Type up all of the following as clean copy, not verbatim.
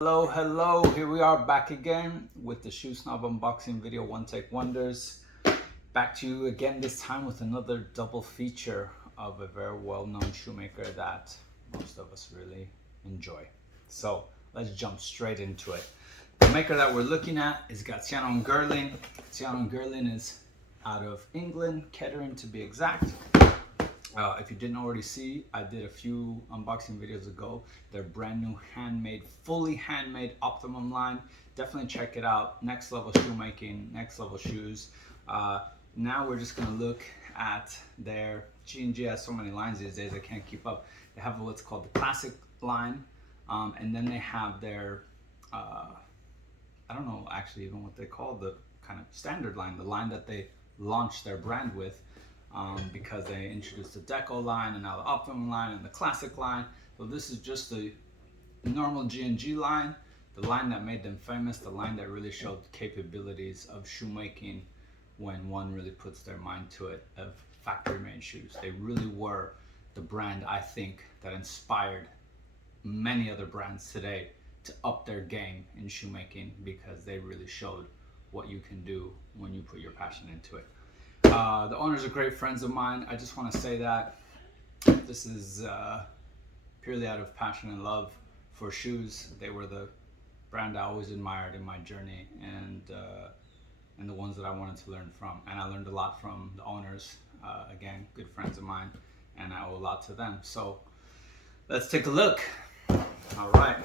Hello, here we are back again with the Shoe Snob unboxing video, One Take Wonders. Back to you again, this time with another double feature of a very well-known shoemaker that most of us really enjoy. So let's jump straight into it. The maker that we're looking at is Gaziano Girling. Gaziano Girling is out of England, Kettering to be exact. If you didn't already see, I did a few unboxing videos ago. They're brand new, handmade, fully handmade Optimum Line. Definitely check it out. Next level shoemaking, next level shoes. Now we're just gonna look at their G&G has so many lines these days, I can't keep up. They have what's called the classic line, and then they have their, I don't know actually even what they call the kind of standard line, the line that they launched their brand with. Because they introduced the Deco line and now the Optimum line and the Classic line. So this is just the normal G&G line, the line that made them famous, the line that really showed the capabilities of shoemaking when one really puts their mind to it, of factory-made shoes. They really were the brand, I think, that inspired many other brands today to up their game in shoemaking, because they really showed what you can do when you put your passion into it. The owners are great friends of mine. I just want to say that this is purely out of passion and love for shoes. They were the brand I always admired in my journey, and the ones that I wanted to learn from. And I learned a lot from the owners. Again, good friends of mine, and I owe a lot to them. So let's take a look. All right.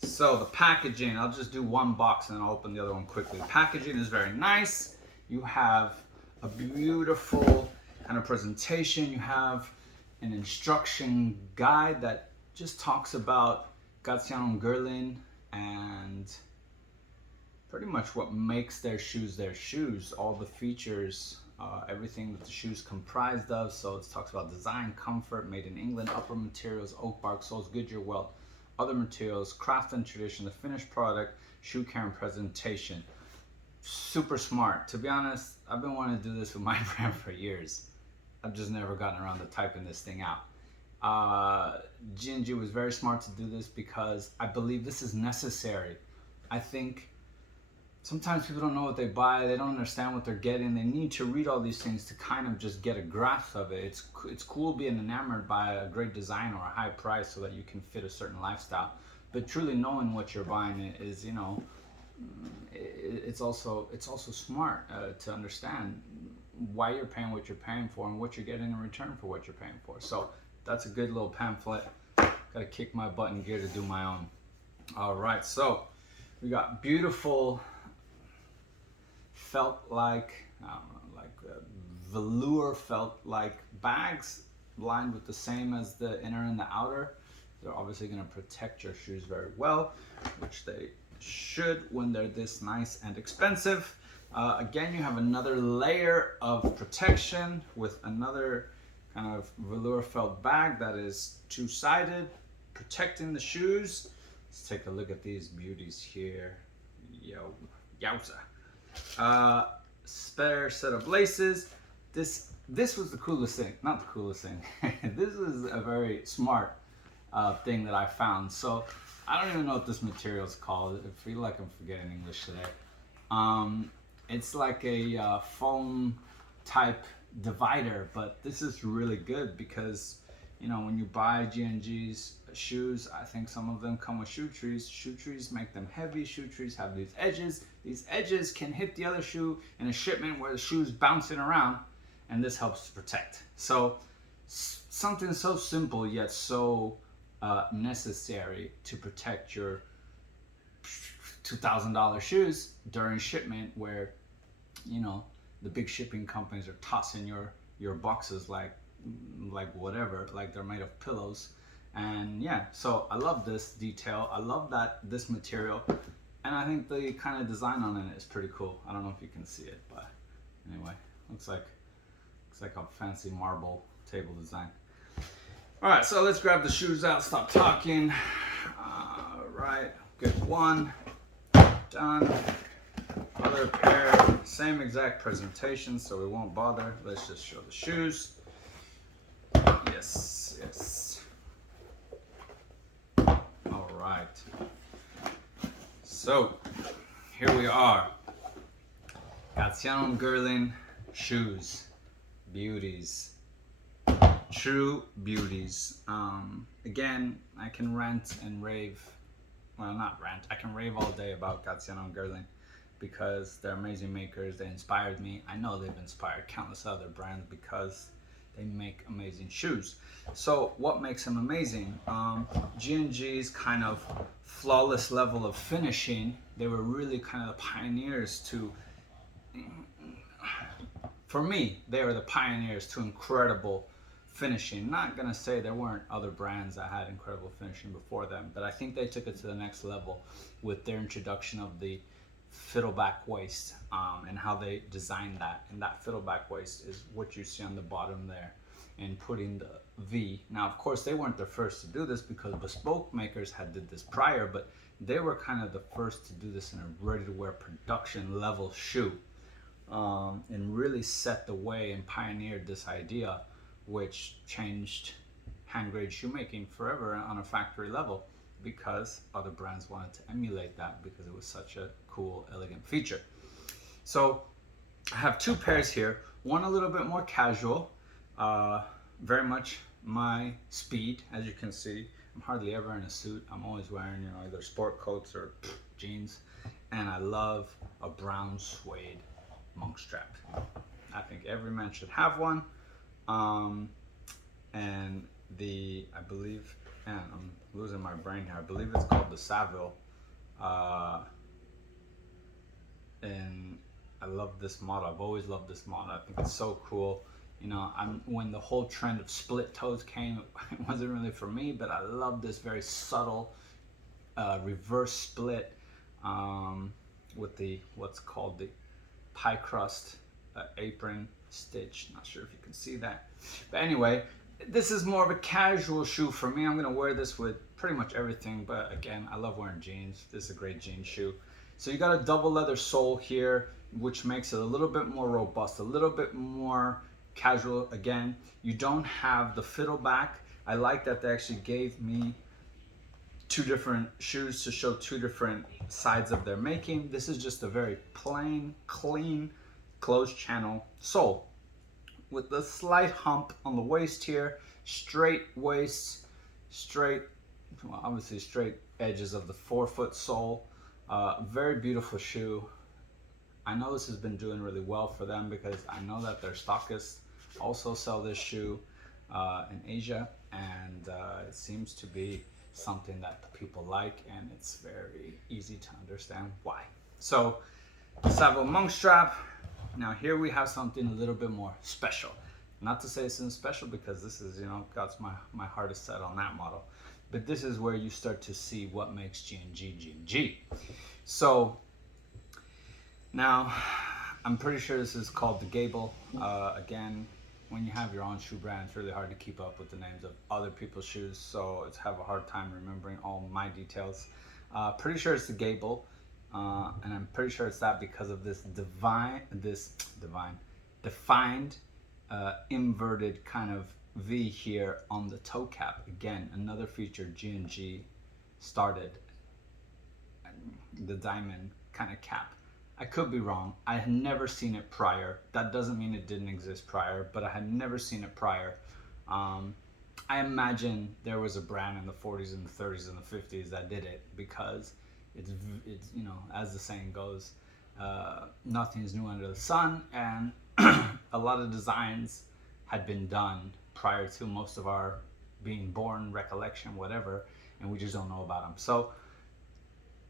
So the packaging, I'll just do one box and I'll open the other one quickly. The packaging is very nice. You have a beautiful kind of presentation. You have an instruction guide that just talks about Gaziano Girling and pretty much what makes their shoes, all the features, everything that the shoes comprised of. So it talks about design, comfort, made in England, upper materials, oak bark, soles, Goodyear welt, other materials, craft and tradition, the finished product, shoe care and presentation. Super smart. To be honest, I've been wanting to do this with my brand for years. I've just never gotten around to typing this thing out. G&G was very smart to do this because I believe this is necessary. I think sometimes people don't know what they buy, they don't understand what they're getting. They need to read all these things to kind of just get a grasp of it. It's cool being enamored by a great design or a high price so that you can fit a certain lifestyle. But truly knowing what you're buying is, you know, it's also smart to understand why you're paying what you're paying for and what you're getting in return for what you're paying for. So that's a good little pamphlet. Gotta kick my butt in gear to do my own. All right, so we got beautiful felt like velour felt like bags lined with the same as the inner and the outer. They're obviously going to protect your shoes very well, which they should when they're this nice and expensive. Again, you have another layer of protection with another kind of velour felt bag that is two-sided, protecting the shoes. Let's take a look at these beauties here. Yowza. Spare set of laces. This was the coolest thing. Not the coolest thing. This is a very smart thing that I found. So I don't even know what this material is called. I feel like I'm forgetting English today. It's like a foam type divider, but this is really good because, you know, when you buy G&G's shoes, I think some of them come with shoe trees. Shoe trees make them heavy. Shoe trees have these edges. These edges can hit the other shoe in a shipment where the shoe's bouncing around, and this helps to protect. So something so simple yet so necessary to protect your $2,000 shoes during shipment, where, you know, the big shipping companies are tossing your boxes like whatever, like they're made of pillows. And yeah, so I love this detail. I love this material, and I think the kind of design on it is pretty cool. I don't know if you can see it, but anyway, looks like a fancy marble table design. All right, so let's grab the shoes out, stop talking. All right, good one, done. Other pair, same exact presentation, so we won't bother. Let's just show the shoes. Yes. All right. right. So here we are. Gaziano Girling shoes. Beauties. True beauties. Again, I can rant and rave. Well, not rant. I can rave all day about Gaziano Girling because they're amazing makers. They inspired me. I know they've inspired countless other brands because they make amazing shoes. So what makes them amazing? G&G's kind of flawless level of finishing. They were really kind of the pioneers to, for me, they were the pioneers to incredible finishing. Not gonna say there weren't other brands that had incredible finishing before them, but I think they took it to the next level with their introduction of the fiddleback waist, and how they designed that. And that fiddleback waist is what you see on the bottom there, and putting the V. Now, of course, they weren't the first to do this because bespoke makers had did this prior, but they were kind of the first to do this in a ready-to-wear production level shoe, and really set the way and pioneered this idea, which changed hand-grade shoemaking forever on a factory level, because other brands wanted to emulate that because it was such a cool, elegant feature. So I have two pairs here, one a little bit more casual, very much my speed. As you can see, I'm hardly ever in a suit. I'm always wearing, you know, either sport coats or jeans, and I love a brown suede monk strap. I think every man should have one. And I believe, and I'm losing my brain here, I believe it's called the Saville, and I love this model. I've always loved this model. I think it's so cool. You know, when the whole trend of split toes came, it wasn't really for me, but I love this very subtle reverse split, with the what's called the pie crust apron stitch. Not sure if you can see that, but anyway, this is more of a casual shoe for me. I'm gonna wear this with pretty much everything, but again, I love wearing jeans. This is a great jean shoe. So you got a double leather sole here, which makes it a little bit more robust, a little bit more casual. Again, you don't have the fiddleback. I like that they actually gave me two different shoes to show two different sides of their making. This is just a very plain, clean, closed channel sole with a slight hump on the waist here, straight waist, straight, well, obviously straight edges of the forefoot sole. Very beautiful shoe. I know this has been doing really well for them because I know that their stockists also sell this shoe in Asia, and it seems to be something that the people like, and it's very easy to understand why. So, Saville monk strap. Now here we have something a little bit more special. Not to say this isn't special because this is, you know, God's my heart is set on that model. But this is where you start to see what makes G&G G&G. So now I'm pretty sure this is called the Gable. Again, when you have your own shoe brand, it's really hard to keep up with the names of other people's shoes, so it's have a hard time remembering all my details. Pretty sure it's the Gable. And I'm pretty sure it's that because of this defined inverted kind of V here on the toe cap. Again, another feature G&G started, the diamond kind of cap. I could be wrong. I had never seen it prior. That doesn't mean it didn't exist prior, but I had never seen it prior. I imagine there was a brand in the 40s and the 30s and the 50s that did it because it's you know, as the saying goes, nothing's new under the sun, and a lot of designs had been done prior to most of our being born, recollection, whatever, and we just don't know about them. So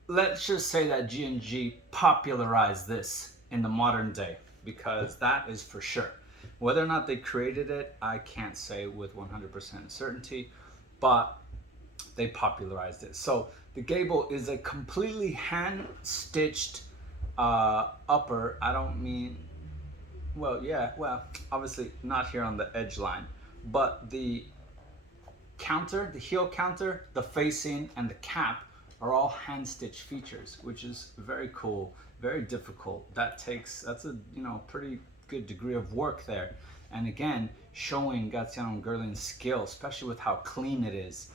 let's just say that G&G popularized this in the modern day, because that is for sure. Whether or not they created it, I can't say with 100% certainty, but they popularized it. So the Gable is a completely hand-stitched upper. I don't mean, well, yeah, well, obviously not here on the edge line, but the counter, the heel counter, the facing, and the cap are all hand-stitched features, which is very cool, very difficult. That's a, you know, pretty good degree of work there. And again, showing Gaziano Girling's skill, especially with how clean it is.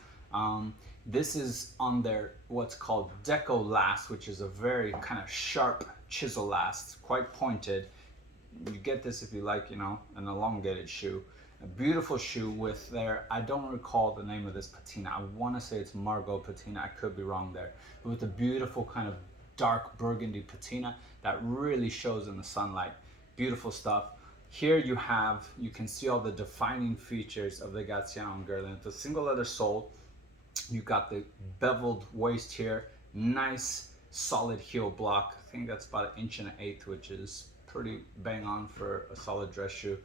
This is on their what's called deco last, which is a very kind of sharp chisel last, quite pointed. You get this if you like, you know, an elongated shoe. A beautiful shoe with their, I don't recall the name of this patina. I want to say it's Margot patina. I could be wrong there. But with a beautiful kind of dark burgundy patina that really shows in the sunlight. Beautiful stuff. Here you can see all the defining features of the Gaziano Girling. The single leather sole. You got the beveled waist here. Nice solid heel block. I think that's about 1.125 inches, which is pretty bang on for a solid dress shoe.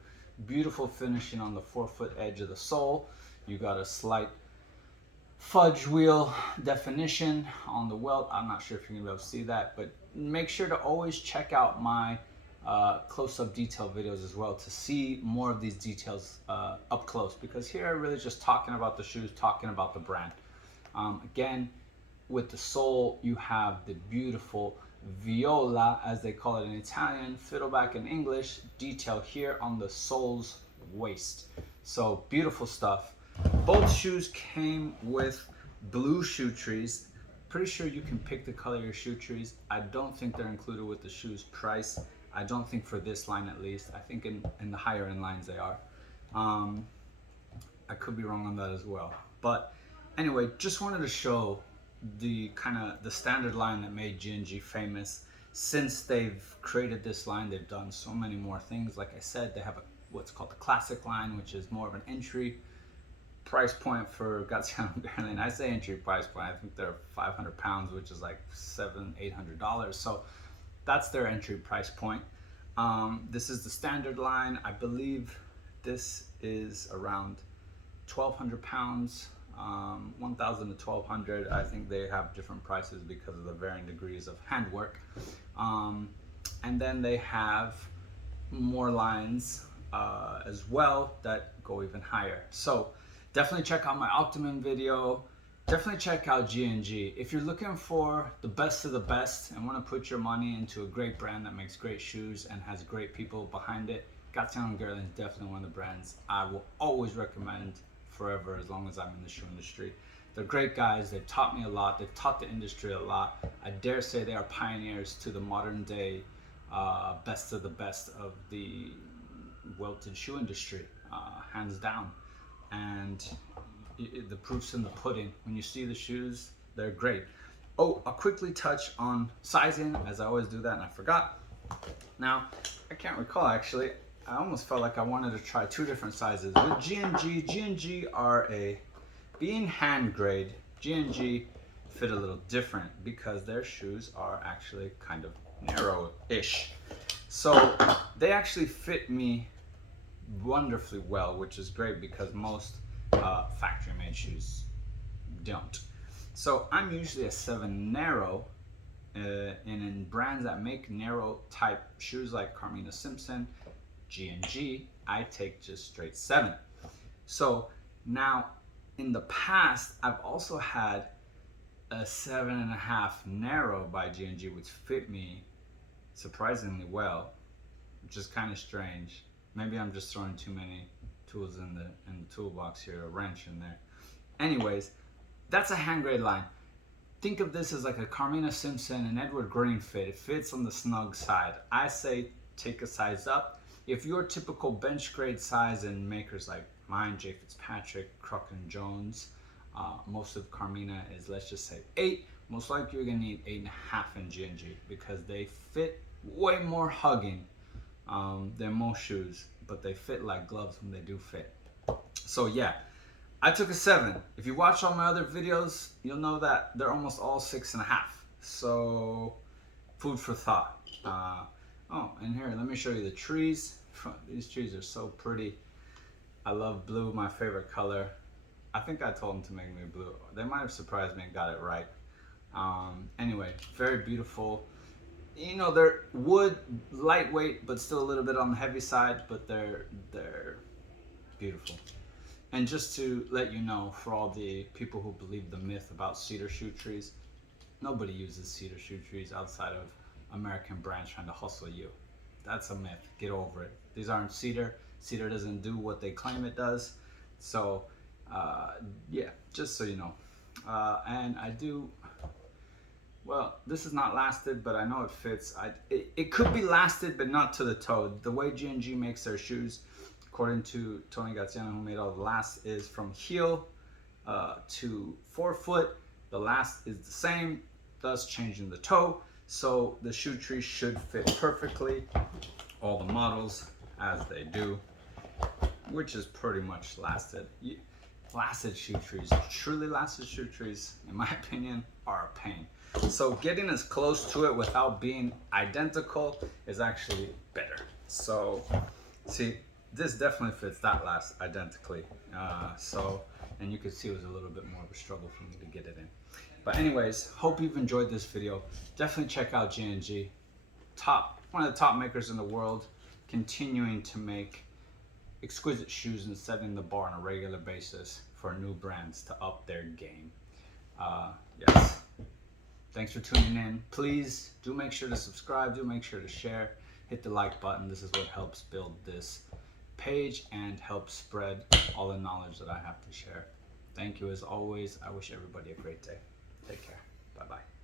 Beautiful finishing on the forefoot edge of the sole. You got a slight fudge wheel definition on the welt. I'm not sure if you're gonna be able to see that, but make sure to always check out my close-up detail videos as well to see more of these details up close, because here I'm really just talking about the shoes, talking about the brand. Again, with the sole, you have the beautiful viola, as they call it in Italian, fiddleback in English, detail here on the sole's waist. So beautiful stuff. Both shoes came with blue shoe trees. Pretty sure you can pick the color of your shoe trees. I don't think they're included with the shoe's price. I don't think for this line at least. I think in the higher end lines they are. I could be wrong on that as well. But anyway, just wanted to show the standard line that made G&G famous. Since they've created this line, they've done so many more things. Like I said, they have what's called the classic line, which is more of an entry price point for Gaziano Girling. I say entry price point, I think they're 500 pounds, which is like $700-800. So that's their entry price point. This is the standard line. I believe this is around 1,200 pounds. 1,000 to 1,200. I think they have different prices because of the varying degrees of handwork. And then they have more lines as well that go even higher. So definitely check out my Optimum video. Definitely check out G&G. If you're looking for the best of the best and want to put your money into a great brand that makes great shoes and has great people behind it, Gaziano Girling is definitely one of the brands I will always recommend forever, as long as I'm in the shoe industry. They're great guys. They've taught me a lot. They've taught the industry a lot. I dare say they are pioneers to the modern day best of the best of the welted shoe industry, hands down. And the proof's in the pudding. When you see the shoes, they're great. Oh, I'll quickly touch on sizing, as I always do that, and I forgot. Now, I can't recall actually. I almost felt like I wanted to try two different sizes. With G&G are being hand grade, G&G fit a little different because their shoes are actually kind of narrow-ish. So they actually fit me wonderfully well, which is great because most factory-made shoes don't. So I'm usually a 7 narrow, and in brands that make narrow type shoes like Carmina Simpson, G&G, I take just straight 7. So now in the past, I've also had a 7.5 narrow by G&G, which fit me surprisingly well, which is kind of strange. Maybe I'm just throwing too many tools in the toolbox here, a wrench in there. Anyways, that's a hand grade line. Think of this as like a Carmina Simpson and Edward Green fit. It fits on the snug side. I say take a size up. If your typical bench grade size in makers like mine, J. Fitzpatrick, Crook and Jones, most of Carmina is, let's just say 8. Most likely you're gonna need 8.5 in G&G because they fit way more hugging than most shoes, but they fit like gloves when they do fit. So yeah, I took a 7. If you watch all my other videos, you'll know that they're almost all 6.5. So food for thought. Oh, and here, let me show you the trees. These trees are so pretty. I love blue, my favorite color. I think I told them to make me blue. They might have surprised me and got it right. Anyway, very beautiful. You know, they're wood, lightweight, but still a little bit on the heavy side, but they're beautiful. And just to let you know, for all the people who believe the myth about cedar shoe trees, nobody uses cedar shoe trees outside of American brands trying to hustle you. That's a myth. Get over it. These aren't cedar. Cedar doesn't do what they claim it does. So, yeah, just so you know. And I do, well, this is not lasted, but I know it fits. It could be lasted, but not to the toe. The way G&G makes their shoes, according to Tony Gaziano, who made all the last, is from heel to forefoot. The last is the same, thus changing the toe. So the shoe tree should fit perfectly, all the models as they do, which is pretty much lasted. Lasted shoe trees, truly lasted shoe trees, in my opinion, are a pain. So getting as close to it without being identical is actually better. So see, this definitely fits that last identically. And you can see it was a little bit more of a struggle for me to get it in. But anyways, hope you've enjoyed this video. Definitely check out G&G. One of the top makers in the world, continuing to make exquisite shoes and setting the bar on a regular basis for new brands to up their game. Yes. Thanks for tuning in. Please do make sure to subscribe, do make sure to share, hit the like button. This is what helps build this page and help spread all the knowledge that I have to share. Thank you as always. I wish everybody a great day. Take care. Bye-bye.